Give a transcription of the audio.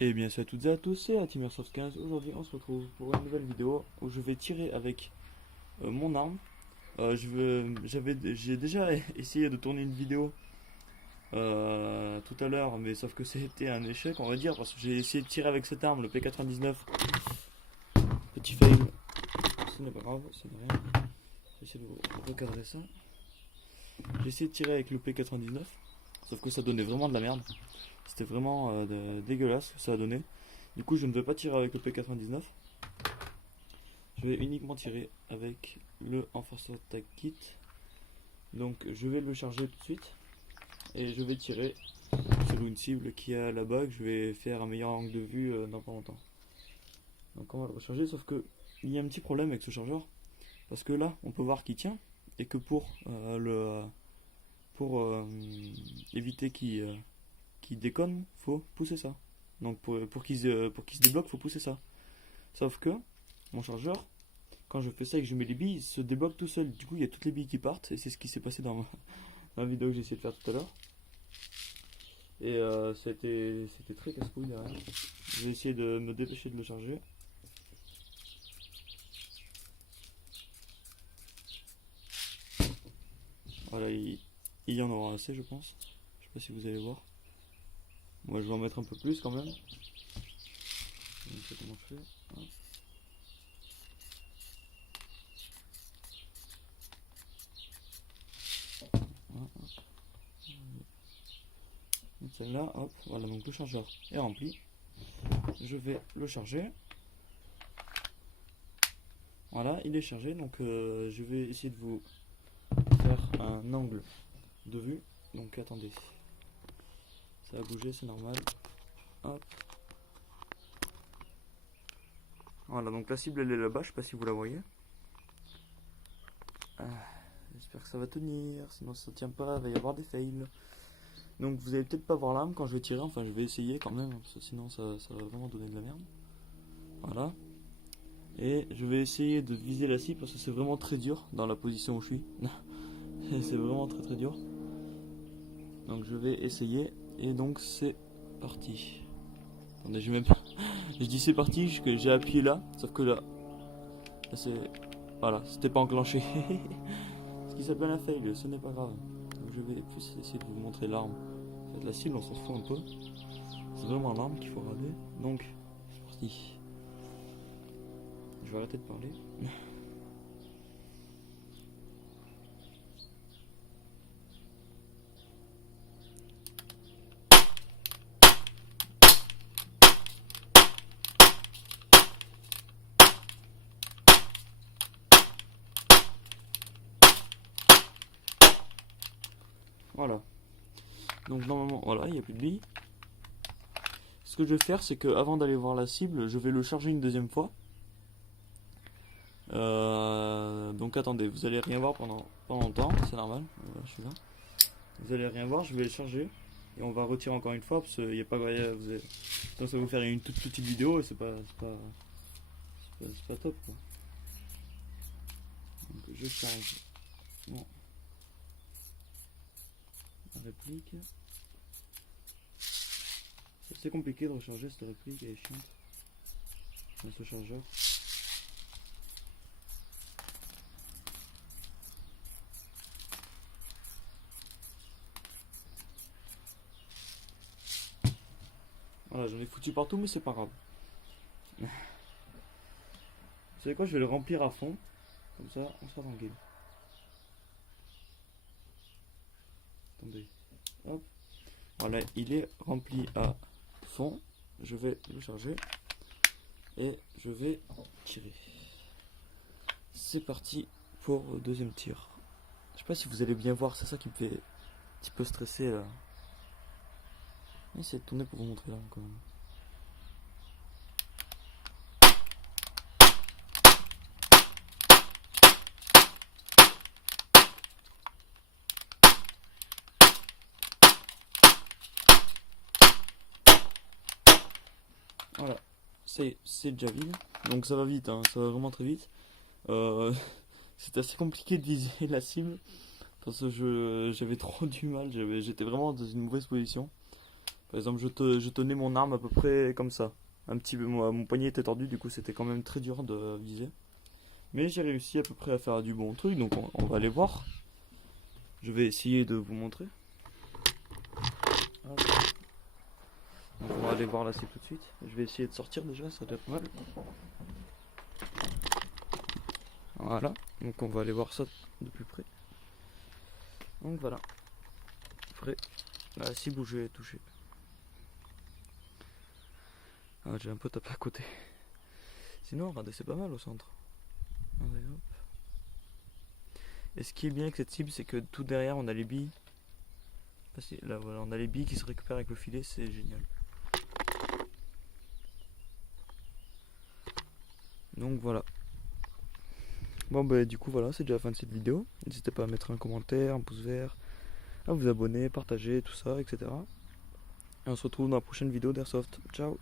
Et bien salut à toutes et à tous, c'est Atimersoft15. Aujourd'hui on se retrouve pour une nouvelle vidéo où je vais tirer avec mon arme. J'ai déjà essayé de tourner une vidéo tout à l'heure, mais sauf que c'était un échec, on va dire, parce que j'ai essayé de tirer avec cette arme, le P99. Petit fail, ce n'est pas grave, c'est rien. J'essaie de recadrer ça. J'ai essayé de tirer avec le P99, sauf que ça donnait vraiment de la merde. C'était vraiment dégueulasse ce que ça a donné. Du coup, je ne vais pas tirer avec le P99. Je vais uniquement tirer avec le Enforcer Tag Kit. Donc, je vais le charger tout de suite. Et je vais tirer sur une cible qui est là-bas. Que je vais faire un meilleur angle de vue dans pas longtemps. Donc, on va le recharger. Sauf que il y a un petit problème avec ce chargeur. Parce que là, on peut voir qu'il tient. Et que pour éviter qu'il déconne, faut pousser ça. Donc, pour qu'il se débloque, faut pousser ça. Sauf que mon chargeur, quand je fais ça et que je mets les billes, il se débloque tout seul. Du coup, il y a toutes les billes qui partent. Et c'est ce qui s'est passé dans la vidéo que j'ai essayé de faire tout à l'heure. Et c'était très casse-couille derrière. Je vais essayer de me dépêcher de le charger. Voilà, il y en aura assez, je pense. Je sais pas si vous allez voir. Moi, je vais en mettre un peu plus quand même. Je sais comment je fais. Hop. Donc celle-là, hop, voilà, donc le chargeur est rempli. Je vais le charger. Voilà, il est chargé, donc je vais essayer de vous faire un angle de vue. Donc attendez, ça a bougé, c'est normal. Hop. Voilà, donc la cible elle est là-bas, je sais pas si vous la voyez. Ah, j'espère que ça va tenir, sinon ça tient pas, il va y avoir des fails. Donc vous allez peut-être pas voir l'arme quand je vais tirer, enfin je vais essayer quand même, parce que sinon ça va vraiment donner de la merde. Voilà. Et je vais essayer de viser la cible parce que c'est vraiment très dur dans la position où je suis. C'est vraiment très très dur. Donc je vais essayer et donc c'est parti. Attendez, j'ai même pas... Je dis c'est parti, j'ai appuyé là, sauf que là c'est... Voilà, c'était pas enclenché. Ce qui s'appelle un fail, ce n'est pas grave. Donc je vais plus essayer de vous montrer l'arme. En fait la cible on s'en fout un peu. C'est vraiment l'arme qu'il faut regarder. Donc c'est parti. Je vais arrêter de parler. Voilà. Donc normalement, voilà, il n'y a plus de billes. Ce que je vais faire, c'est que avant d'aller voir la cible, je vais le charger une deuxième fois. Donc attendez, vous allez rien voir pendant pas longtemps, c'est normal. Voilà, je suis là. Vous allez rien voir, je vais le charger et on va retirer encore une fois parce qu'il n'y a pas vous allez... Donc ça va vous faire une toute petite vidéo et c'est pas top quoi. Donc je charge mon réplique. C'est assez compliqué de recharger cette réplique, elle est chiante. Dans ce chargeur. Voilà, j'en ai foutu partout mais c'est pas grave. Vous savez quoi, je vais le remplir à fond. Comme ça, on sera tranquille. Attendez. Hop. Voilà, il est rempli à fond. Je vais le charger. Et je vais tirer. C'est parti pour le deuxième tir. Je sais pas si vous allez bien voir, c'est ça qui me fait un petit peu stresser là. Je vais essayer de tourner pour vous montrer là quand même. Voilà, c'est déjà vide. Donc ça va vite, hein, ça va vraiment très vite. Euh, c'est assez compliqué de viser la cible parce que j'avais trop du mal, j'étais vraiment dans une mauvaise position. Par exemple, je tenais mon arme à peu près comme ça. Mon poignet était tordu, du coup c'était quand même très dur de viser. Mais j'ai réussi à peu près à faire du bon truc, donc on va aller voir. Je vais essayer de vous montrer. Hop. Donc on va aller voir la cible tout de suite. Je vais essayer de sortir déjà, ça doit être pas mal. Voilà, donc on va aller voir ça de plus près. Donc voilà. Prêt. La cible où je vais toucher. Ah, j'ai un peu tapé à côté. Sinon, regardez, c'est pas mal au centre. Allez, hop. Et ce qui est bien avec cette cible, c'est que tout derrière, on a les billes. Là, voilà, on a les billes qui se récupèrent avec le filet, c'est génial. Donc voilà. Bon, bah, du coup, voilà, c'est déjà la fin de cette vidéo. N'hésitez pas à mettre un commentaire, un pouce vert, à vous abonner, partager, tout ça, etc. Et on se retrouve dans la prochaine vidéo d'Airsoft. Ciao!